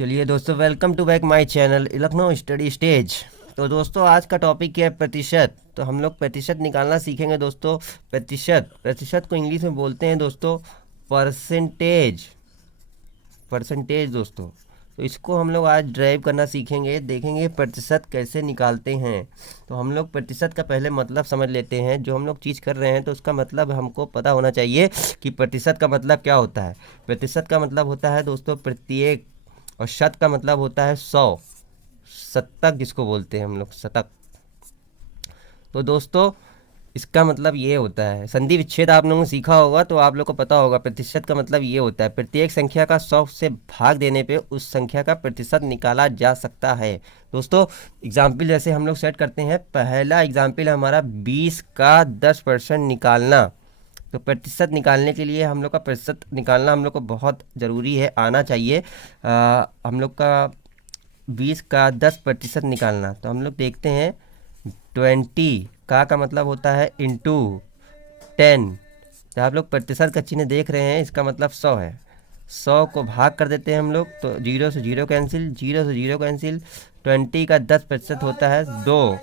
चलिए दोस्तों, welcome to back my channel Lucknow study stage. तो दोस्तों आज का टॉपिक क्या है? प्रतिशत। तो हम लोग प्रतिशत निकालना सीखेंगे दोस्तों। प्रतिशत को इंग्लिश में बोलते हैं दोस्तों परसेंटेज। दोस्तों, तो इसको हम लोग आज ड्राइव करना सीखेंगे, देखेंगे प्रतिशत कैसे निकालते हैं। तो हम लोग प्रतिशत का पहले मतलब समझ लेते हैं। जो हम लोग चीज़ कर रहे हैं तो उसका मतलब हमको पता होना चाहिए कि प्रतिशत का मतलब क्या होता है। प्रतिशत का मतलब होता है दोस्तों प्रत्येक, और शत का मतलब होता है 100। शतक जिसको बोलते हैं हम लोग, शतक। तो दोस्तों इसका मतलब ये होता है, संधि विच्छेद आप लोगों ने सीखा होगा तो आप लोग को पता होगा। प्रतिशत का मतलब ये होता है प्रत्येक संख्या का 100 से भाग देने पे उस संख्या का प्रतिशत निकाला जा सकता है। दोस्तों एग्जाम्पल जैसे हम लोग सेट करते हैं, पहला एग्जाम्पल है हमारा 20 का 10% निकालना। तो प्रतिशत निकालने के लिए हम लोग का प्रतिशत निकालना हम लोग को बहुत ज़रूरी है, आना चाहिए। हम लोग का 20 का 10% निकालना। तो हम लोग देखते हैं 20 का मतलब होता है इंटू 10। तो आप लोग प्रतिशत का चिन्ह देख रहे हैं, इसका मतलब 100 है। 100 को भाग कर देते हैं हम लोग, तो 0 से 0 कैंसिल, 0 से 0 कैंसिल। 20 का 10% होता है 2।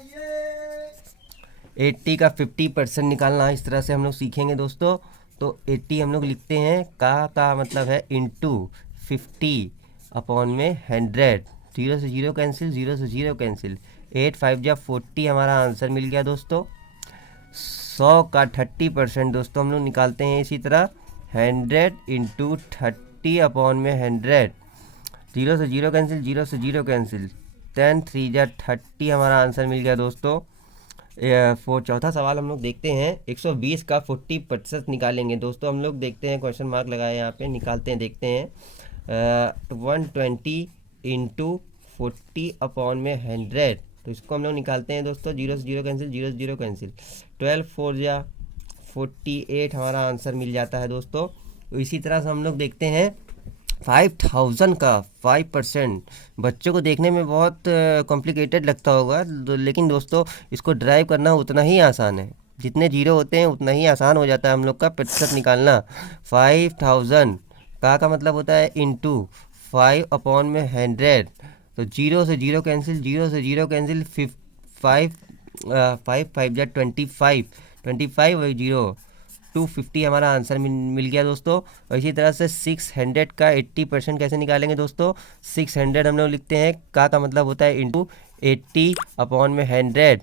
80 का 50% निकालना इस तरह से हम लोग सीखेंगे दोस्तों। तो 80 हम लोग लिखते हैं, का मतलब है इंटू 50 अपॉन में 100। 0 से 0 कैंसिल, 0 से 0 कैंसिल। 8 5 जा 40 हमारा आंसर मिल गया दोस्तों। 100 का 30% दोस्तों हम लोग निकालते हैं इसी तरह, 100 इंटू 30 अपॉन में 100। 0 से 0 कैंसिल, 0 से 0 कैंसिल। 10 3 जा 30 हमारा आंसर मिल गया दोस्तों। चौथा सवाल हम लोग देखते हैं, 120 का 40% निकालेंगे दोस्तों। हम लोग देखते हैं, क्वेश्चन मार्क लगाए यहाँ पे, निकालते हैं, देखते हैं। 120 इंटू 40 अपॉन में 100। तो इसको हम लोग निकालते हैं दोस्तों। 0 से 0 कैंसिल, 0 से 0 कैंसिल। 12 4 जा 48 हमारा आंसर मिल जाता है दोस्तों। तो इसी तरह से हम लोग देखते हैं 5000 का 5%। बच्चों को देखने में बहुत कॉम्प्लिकेटेड लगता होगा, लेकिन दोस्तों इसको ड्राइव करना उतना ही आसान है। जितने जीरो होते हैं उतना ही आसान हो जाता है हम लोग का प्रतिशत निकालना। 5000 का मतलब होता है इंटू 5 अपॉन में 100। तो 0 से 0 कैंसिल, 0 से 0 कैंसिल। 5 5 जा 25, 25 और 0 250 हमारा आंसर मिल गया दोस्तों। और इसी तरह से 600 का 80% कैसे निकालेंगे दोस्तों? 600 हम लोग लिखते हैं, का मतलब होता है इंटू 80 अपॉन में 100।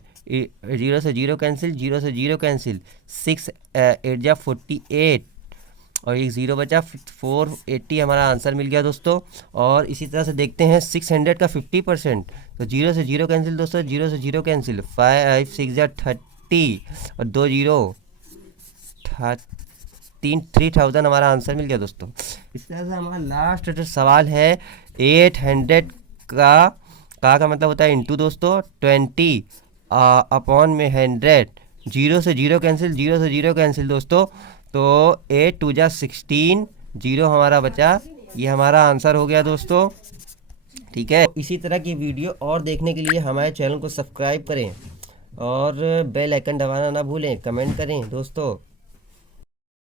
0 से 0 कैंसिल, 0 से 0 कैंसिल। 6 8 जा 48 और एक 0 बचा, 480 हमारा आंसर मिल गया दोस्तों। और इसी तरह से देखते हैं 600 का 50%। तो 0 से 0 कैंसिल दोस्तों, 0 से 0 कैंसिल। 5 6 जा 30 और 2 0 3000 हमारा आंसर मिल गया दोस्तों। इस तरह से हमारा लास्ट सवाल है 800 का मतलब होता है इंटू दोस्तों 20 अपॉन में 100। 0 से 0 कैंसिल, 0 से 0 कैंसिल दोस्तों। तो 8 2 जा 16, 0 हमारा बचा। ये हमारा आंसर हो गया दोस्तों। ठीक है, इसी तरह की वीडियो और देखने के लिए हमारे चैनल को सब्सक्राइब करें और बेल आइकन दबाना ना भूलें। कमेंट करें दोस्तों।